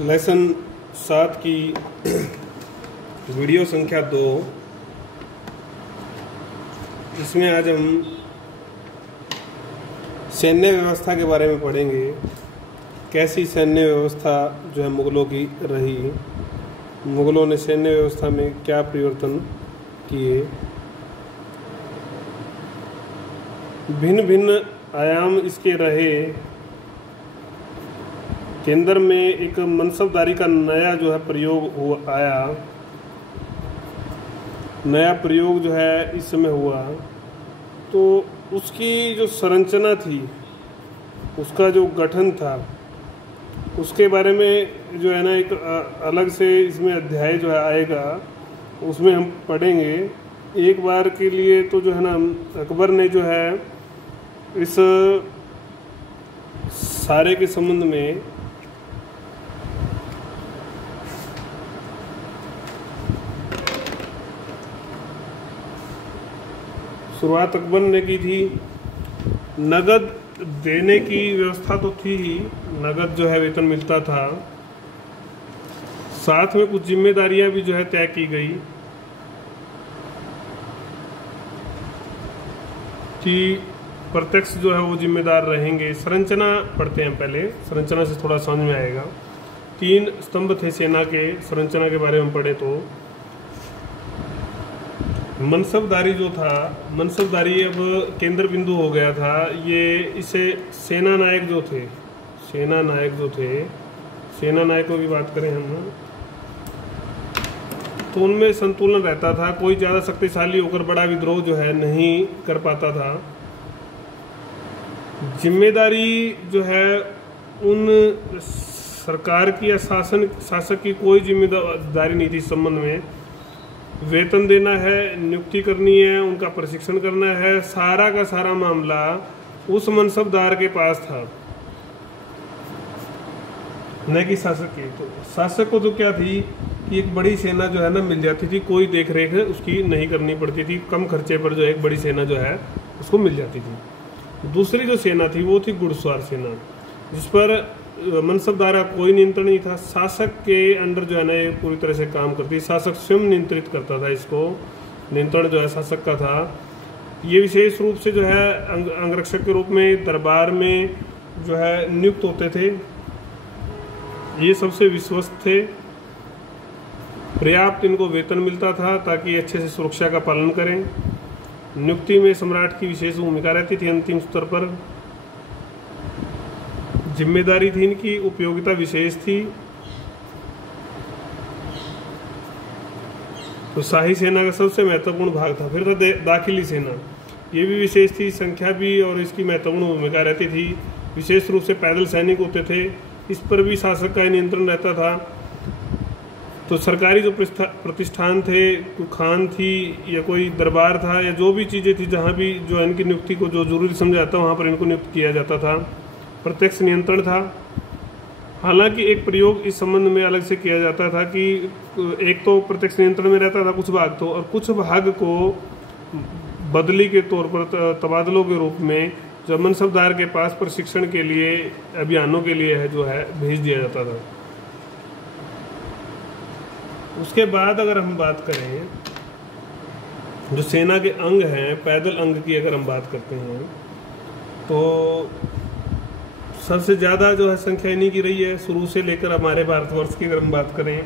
Lesson 7 की video संख्या 2। इसमें आज हम सैन्य व्यवस्था के बारे में पढ़ेंगे। कैसी सैन्य व्यवस्था जो है मुग़लों की रही, मुग़लों ने सैन्य व्यवस्था में क्या परिवर्तन किए, भिन्न भिन्न आयाम इसके रहे। केंद्र में एक मनसबदारी का नया जो है प्रयोग आया, नया प्रयोग जो है इस समय हुआ, तो उसकी जो संरचना थी, उसका जो गठन था, उसके बारे में जो है ना एक अलग से इसमें अध्याय जो है आएगा, उसमें हम पढ़ेंगे। एक बार के लिए तो जो है ना अकबर ने जो है इस सारे के संबंध में शुरुआत अकबर ने की थी। नगद देने की व्यवस्था तो थी ही, नगद जो है वेतन मिलता था, साथ में कुछ जिम्मेदारियां भी जो है तय की गई कि प्रत्यक्ष जो है वो जिम्मेदार रहेंगे। संरचना पढ़ते हैं पहले, संरचना से थोड़ा समझ में आएगा। 3 स्तंभ थे सेना के, संरचना के बारे में पढ़े तो मनसबदारी जो था, मनसबदारी अब केंद्र बिंदु हो गया था। ये इसे सेना नायक जो थे, सेना नायक जो थे, सेना नायकों की बात करें हम तो उनमें संतुलन रहता था। कोई ज़्यादा शक्तिशाली होकर बड़ा विद्रोह जो है नहीं कर पाता था। जिम्मेदारी जो है उन सरकार की या शासक की कोई जिम्मेदारी नहीं थी इस संबंध में। वेतन देना है, नियुक्ति करनी है, उनका प्रशिक्षण करना है, सारा का सारा मामला उस मनसबदार के पास था, न कि शासक के। तो शासक को तो क्या थी कि एक बड़ी सेना जो है ना मिल जाती थी, कोई देख रेख उसकी नहीं करनी पड़ती थी, कम खर्चे पर जो एक बड़ी सेना जो है उसको मिल जाती थी। दूसरी जो सेना थी वो थी घुड़सवार सेना, जिस पर मनसबदार का कोई नियंत्रण नहीं था। शासक के अंडर जो है ना ये पूरी तरह से काम करती, शासक स्वयं नियंत्रित करता था इसको, नियंत्रण जो है शासक का था। ये विशेष रूप से जो है अंगरक्षक के रूप में दरबार में जो है नियुक्त होते थे। ये सबसे विश्वस्त थे, पर्याप्त इनको वेतन मिलता था ताकि अच्छे से सुरक्षा का पालन करें। नियुक्ति में सम्राट की विशेष भूमिका रहती थी। अंतिम स्तर पर जिम्मेदारी थी, इनकी उपयोगिता विशेष थी। तो शाही सेना का सबसे महत्वपूर्ण भाग था। फिर था दाखिली सेना, ये भी विशेष थी, संख्या भी और इसकी महत्वपूर्ण भूमिका रहती थी। विशेष रूप से पैदल सैनिक होते थे, इस पर भी शासक का नियंत्रण रहता था। तो सरकारी जो प्रतिष्ठान थे, कोई खान थी या कोई दरबार था या जो भी चीज़ें थी, जहाँ भी जो इनकी नियुक्ति को जो जरूरी समझा जाता वहाँ पर इनको नियुक्त किया जाता था। प्रत्यक्ष नियंत्रण था। हालांकि एक प्रयोग इस संबंध में अलग से किया जाता था कि एक तो प्रत्यक्ष नियंत्रण में रहता था कुछ भाग तो, और कुछ भाग को बदली के तौर पर तबादलों के रूप में जो मनसबदार के पास प्रशिक्षण के लिए, अभियानों के लिए है जो है भेज दिया जाता था। उसके बाद अगर हम बात करें जो सेना के अंग हैं, पैदल अंग की अगर हम बात करते हैं तो सबसे ज़्यादा जो है संख्या इन्हीं की रही है। शुरू से लेकर हमारे भारतवर्ष की अगर हम बात करें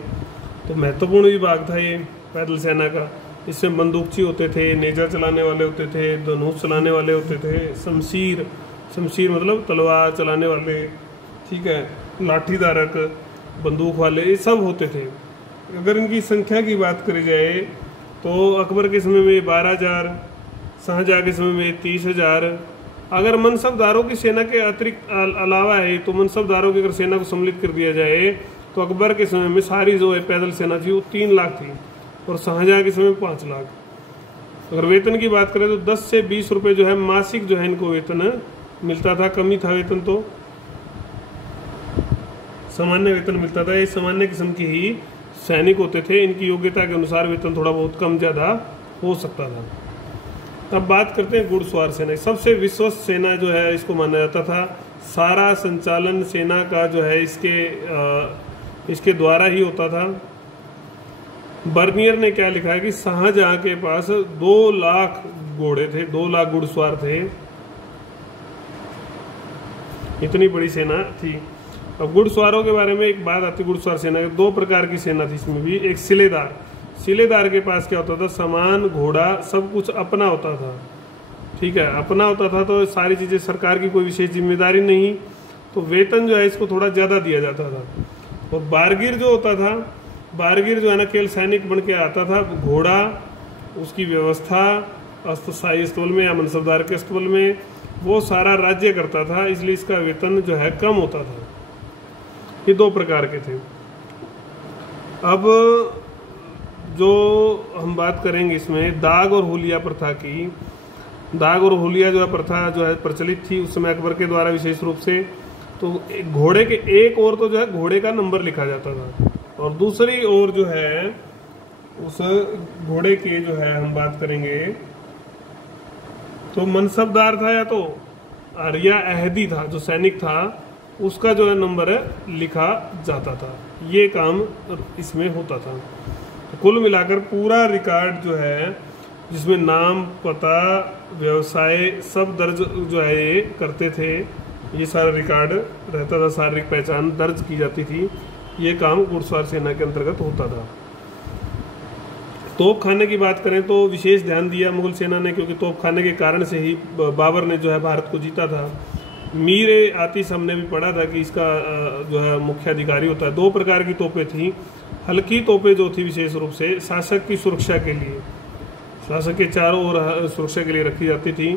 तो महत्वपूर्ण विभाग था ये पैदल सेना का। इसमें बंदूकची होते थे, नेजा चलाने वाले होते थे, धनुष चलाने वाले होते थे, शमशीर मतलब तलवार चलाने वाले, ठीक है, लाठी धारक, बंदूक वाले, ये सब होते थे। अगर इनकी संख्या की बात करी जाए तो अकबर के समय में 12,000, शाहजहाँ के समय में 30,000। अगर मनसबदारों की सेना के अतिरिक्त अलावा है तो मनसबदारों की अगर सेना को सम्मिलित कर दिया जाए तो अकबर के समय में सारी जो है पैदल सेना थी वो 3 लाख थी, और शाहजहाँ के समय में 5 लाख। अगर वेतन की बात करें तो 10 से 20 रुपये जो है मासिक जो है इनको वेतन मिलता था। कम ही था वेतन, तो सामान्य वेतन मिलता था। ये सामान्य किस्म की ही सैनिक होते थे, इनकी योग्यता के अनुसार वेतन थोड़ा बहुत कम ज़्यादा हो सकता था। अब बात करते हैं घुड़सवार सेना। सबसे विश्वस्त सेना जो है इसको माना जाता था। सारा संचालन सेना का जो है इसके इसके द्वारा ही होता था। बर्नियर ने क्या लिखा है कि शाहजहां के पास 2 लाख घोड़े थे, 2 लाख घुड़सवार थे, इतनी बड़ी सेना थी। अब घुड़सवारों के बारे में एक बात आती, घुड़सवार सेना के 2 प्रकार की सेना थी इसमें भी। एक सिलेदार, सिलेदार के पास क्या होता था, सामान, घोड़ा, सब कुछ अपना होता था। ठीक है, अपना होता था तो सारी चीजें, सरकार की कोई विशेष जिम्मेदारी नहीं, तो वेतन जो है इसको थोड़ा ज्यादा दिया जाता था। और बारगिर जो होता था, बारगिर जो है ना केवल सैनिक बन के आता था, घोड़ा, उसकी व्यवस्था शाही अस्तबल में या मनसबदार के अस्तबल में वो सारा राज्य करता था, इसलिए इसका वेतन जो है कम होता था। ये 2 प्रकार के थे। अब जो हम बात करेंगे इसमें दाग और हुलिया प्रथा की, दाग और हुलिया जो है प्रथा जो है प्रचलित थी उस समय अकबर के द्वारा विशेष रूप से। तो घोड़े के एक ओर तो जो है घोड़े का नंबर लिखा जाता था, और दूसरी ओर जो है उस घोड़े के जो है हम बात करेंगे तो मनसबदार था या तो या अहदी था, जो सैनिक था उसका जो है नंबर लिखा जाता था। ये काम इसमें होता था। तो कुल मिलाकर पूरा रिकॉर्ड जो है जिसमें नाम, पता, व्यवसाय सब दर्ज जो है ये करते थे, ये सारा रिकॉर्ड रहता था, शारीरिक पहचान दर्ज की जाती थी। ये काम घुड़सवार सेना के अंतर्गत होता था। तोप खाने की बात करें तो विशेष ध्यान दिया मुगल सेना ने, क्योंकि तोप खाने के कारण से ही बाबर ने जो है भारत को जीता था। मीर आतिश हमने भी पढ़ा था कि इसका जो है मुख्य अधिकारी होता है। 2 प्रकार की तोपें थी। हल्की तोपें जो थी विशेष रूप से शासक की सुरक्षा के लिए, शासक के चारों ओर सुरक्षा के लिए रखी जाती थी।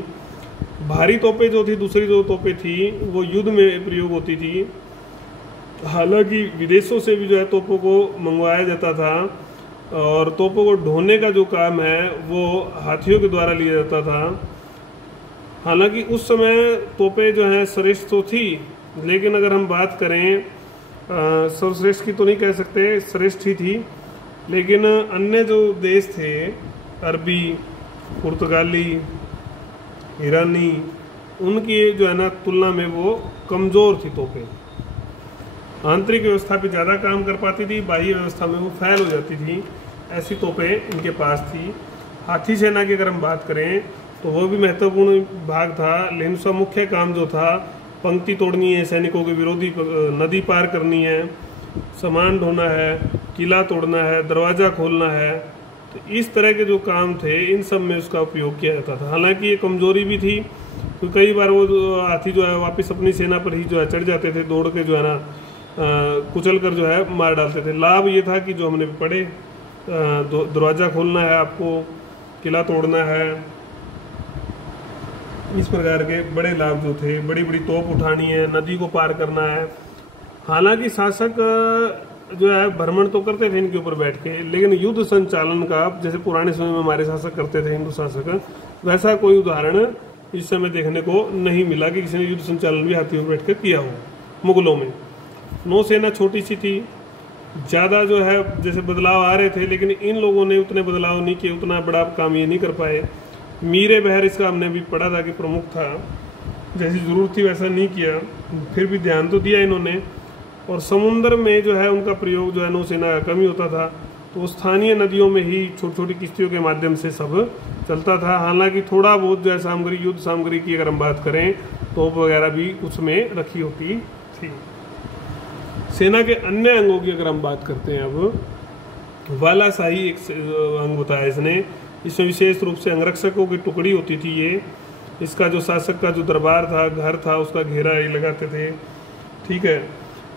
भारी तोपें जो थी, दूसरी जो तोपें थी वो युद्ध में प्रयोग होती थी। हालांकि विदेशों से भी जो है तोपों को मंगवाया जाता था, और तोपों को ढोने का जो काम है वो हाथियों के द्वारा लिया जाता था। हालांकि उस समय तोपें जो हैं श्रेष्ठ तो थी, लेकिन अगर हम बात करें सर्वश्रेष्ठ की तो नहीं कह सकते, श्रेष्ठ ही थी, लेकिन अन्य जो देश थे अरबी, पुर्तगाली, ईरानी, उनकी जो है ना तुलना में वो कमज़ोर थी तोपें। आंतरिक व्यवस्था पे ज़्यादा काम कर पाती थी, बाह्य व्यवस्था में वो फैल हो जाती थी। ऐसी तोपें इनके पास थी। हाथी सेना की अगर हम बात करें तो वो भी महत्वपूर्ण भाग था, लेकिन उसका मुख्य काम जो था पंक्ति तोड़नी है, सैनिकों के विरोधी नदी पार करनी है, सामान ढोना है, किला तोड़ना है, दरवाज़ा खोलना है। तो इस तरह के जो काम थे इन सब में उसका उपयोग किया जाता था। हालांकि ये कमजोरी भी थी, तो कई बार वो हाथी जो है वापस अपनी सेना पर ही जो है चढ़ जाते थे, दौड़ के जो है ना कुचल कर जो है मार डालते थे। लाभ ये था कि जो हमने पढ़े, दरवाज़ा खोलना है आपको, किला तोड़ना है, इस प्रकार के बड़े लाभ जो थे, बड़ी बड़ी तोप उठानी है, नदी को पार करना है। हालांकि शासक जो है भ्रमण तो करते थे इनके ऊपर बैठ के, लेकिन युद्ध संचालन का जैसे पुराने समय में हमारे शासक करते थे हिंदू शासक, वैसा कोई उदाहरण इस समय देखने को नहीं मिला कि किसी ने युद्ध संचालन भी हाथियों पर बैठ कर किया हो। मुगलों में नौसेना छोटी सी थी, ज़्यादा जो है जैसे बदलाव आ रहे थे, लेकिन इन लोगों ने उतने बदलाव नहीं किए, उतना बड़ा काम ये नहीं कर पाए। मीरे बहर इसका हमने भी पढ़ा था कि प्रमुख था, जैसी ज़रूरत थी वैसा नहीं किया, फिर भी ध्यान तो दिया इन्होंने। और समुद्र में जो है उनका प्रयोग जो है नौसेना का कम ही होता था, तो स्थानीय नदियों में ही छोटी छोटी किश्तियों के माध्यम से सब चलता था। हालांकि थोड़ा बहुत जो है सामग्री, युद्ध सामग्री की अगर हम बात करें, तोप वगैरह भी उसमें रखी होती थी। सेना के अन्य अंगों की अगर हम बात करते हैं, अब वालाशाही एक अंग बताया इसने, इसमें विशेष रूप से अंगरक्षकों की टुकड़ी होती थी। ये इसका जो शासक का जो दरबार था, घर था, उसका घेरा ये लगाते थे, ठीक है,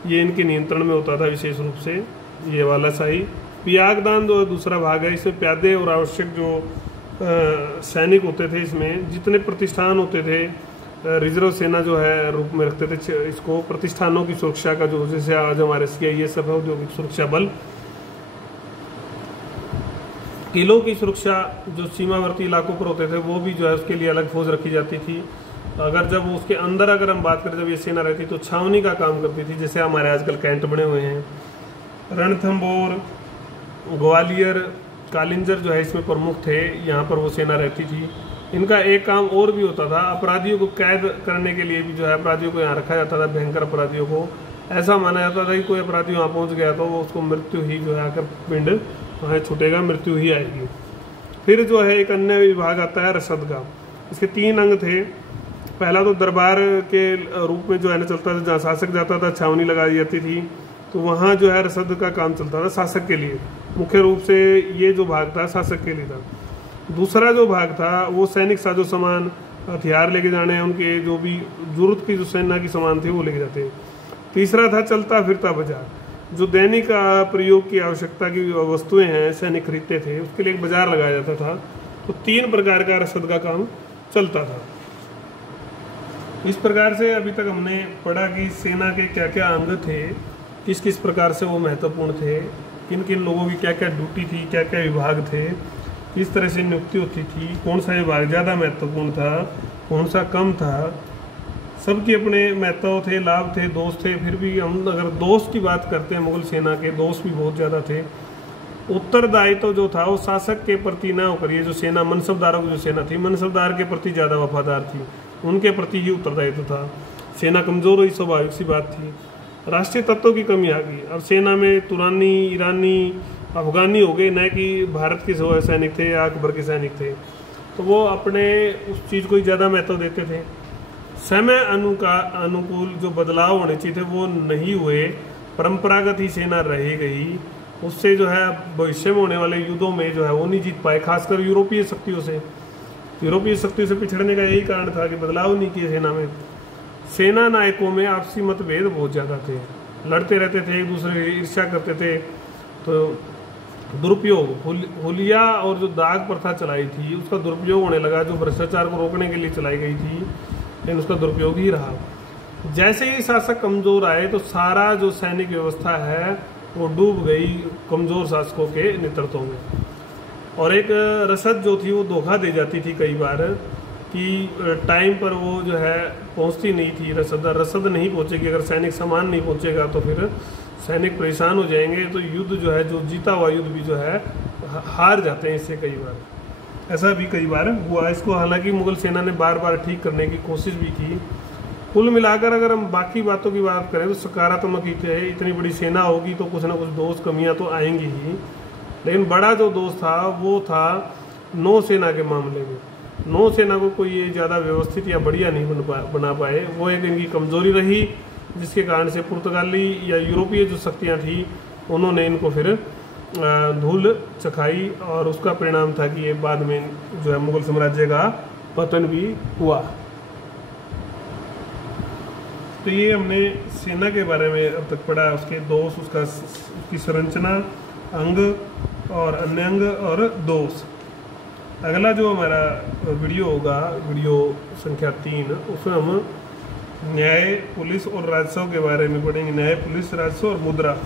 ये इनके नियंत्रण में होता था विशेष रूप से ये वालाशाही। पियागदान जो दूसरा भाग है, इसमें प्यादे और आवश्यक जो सैनिक होते थे, इसमें जितने प्रतिष्ठान होते थे, रिजर्व सेना जो है रूप में रखते थे इसको, प्रतिष्ठानों की सुरक्षा का जो जैसे आज हमारे CISF है, औद्योगिक सुरक्षा बल, किलों की सुरक्षा जो सीमावर्ती इलाकों पर होते थे वो भी जो है उसके लिए अलग फौज रखी जाती थी। अगर जब उसके अंदर अगर हम बात करें, जब ये सेना रहती तो छावनी का काम करती थी, जैसे हमारे आजकल कैंट बने हुए हैं। रणथंबोर, ग्वालियर, कालिंजर जो है इसमें प्रमुख थे, यहाँ पर वो सेना रहती थी। इनका एक काम और भी होता था, अपराधियों को कैद करने के लिए भी जो है अपराधियों को यहाँ रखा जाता था, भयंकर अपराधियों को, ऐसा माना जाता था कि कोई अपराधी वहाँ पहुँच गया तो वो उसको मृत्यु ही जो है आकर पिंड वहाँ छूटेगा, मृत्यु ही आएगी। फिर जो है एक अन्य विभाग आता है रसद का। इसके 3 अंग थे। पहला तो दरबार के रूप में जो है ना चलता था, जहाँ शासक जाता था छावनी लगाई जाती थी, तो वहाँ जो है रसद का काम चलता था शासक के लिए। मुख्य रूप से ये जो भाग था शासक के लिए था। दूसरा जो भाग था वो सैनिक साजो सामान, हथियार लेके जाने, उनके जो भी जरूरत की जो सेना की सामान थे वो लेके जाते हैं। तीसरा था चलता फिरता बाजार, जो दैनिक प्रयोग की आवश्यकता की वस्तुएं हैं सैनिक खरीदते थे, उसके लिए एक बाजार लगाया जाता था। तो 3 प्रकार का रसद का काम चलता था। इस प्रकार से अभी तक हमने पढ़ा कि सेना के क्या क्या अंग थे, किस किस प्रकार से वो महत्वपूर्ण थे, किन किन लोगों की क्या क्या ड्यूटी थी, क्या क्या विभाग थे, किस तरह से नियुक्ति होती थी, कौन सा विभाग ज़्यादा महत्वपूर्ण था, कौन सा कम था। सबके अपने महत्व थे, लाभ थे, दोष थे। फिर भी हम अगर दोष की बात करते हैं, मुगल सेना के दोष भी बहुत ज़्यादा थे। उत्तरदायित्व जो था वो शासक के प्रति न होकर, ये जो सेना मनसबदारों की जो सेना थी, मनसबदार के प्रति ज़्यादा वफादार थी, उनके प्रति ही उत्तरदायित्व था। सेना कमज़ोर हुई, स्वाभाविक सी बात थी। राष्ट्रीय तत्वों की कमी आ गई। अब सेना में तुरानी, ईरानी, अफगानी हो गए, न कि भारत के सैनिक थे या अकबर के सैनिक थे, तो वो अपने उस चीज़ को ही ज़्यादा महत्व देते थे। समय अनुकूल जो बदलाव होने चाहिए थे वो नहीं हुए, परंपरागत ही सेना रह गई। उससे जो है भविष्य में होने वाले युद्धों में जो है वो नहीं जीत पाए, खासकर यूरोपीय शक्तियों से। यूरोपीय शक्तियों से पिछड़ने का यही कारण था कि बदलाव नहीं किए सेना में। सेना नायकों में आपसी मतभेद बहुत ज़्यादा थे, लड़ते रहते थे, एक दूसरे की ईर्ष्या करते थे। तो दुरुपयोग, हुलिया और जो दाग प्रथा चलाई थी उसका दुरुपयोग होने लगा, जो भ्रष्टाचार को रोकने के लिए चलाई गई थी, लेकिन उसका दुरुपयोग ही रहा। जैसे ही शासक कमजोर आए तो सारा जो सैनिक व्यवस्था है वो डूब गई कमजोर शासकों के नेतृत्व में। और एक रसद जो थी वो धोखा दे जाती थी कई बार कि टाइम पर वो जो है पहुंचती नहीं थी। रसद नहीं पहुंचेगी, अगर सैनिक सामान नहीं पहुंचेगा तो फिर सैनिक परेशान हो जाएंगे। तो युद्ध जो है, जो जीता हुआ युद्ध भी जो है हार जाते हैं इससे कई बार। ऐसा भी कई बार हुआ। इसको हालांकि मुगल सेना ने बार बार ठीक करने की कोशिश भी की। कुल मिलाकर अगर हम बाकी बातों की बात करें तो सकारात्मक ही थे। इतनी बड़ी सेना होगी तो कुछ ना कुछ दोष कमियां तो आएंगी ही, लेकिन बड़ा जो दोष था वो था नौसेना के मामले में। नौसेना को कोई ये ज़्यादा व्यवस्थित या बढ़िया नहीं बना पाए। वो एक इनकी कमजोरी रही, जिसके कारण से पुर्तगाली या यूरोपीय जो शक्तियाँ थी उन्होंने इनको फिर धूल चखाई, और उसका परिणाम था कि ये बाद में जो है मुगल साम्राज्य का पतन भी हुआ। तो ये हमने सेना के बारे में अब तक पढ़ा, उसके दोष, उसकी संरचना, अंग और अन्य अंग और दोष। अगला जो हमारा वीडियो होगा, वीडियो संख्या 3, उसमें हम न्याय, पुलिस और राजस्व के बारे में पढ़ेंगे। न्याय, पुलिस, राजस्व और मुद्रा।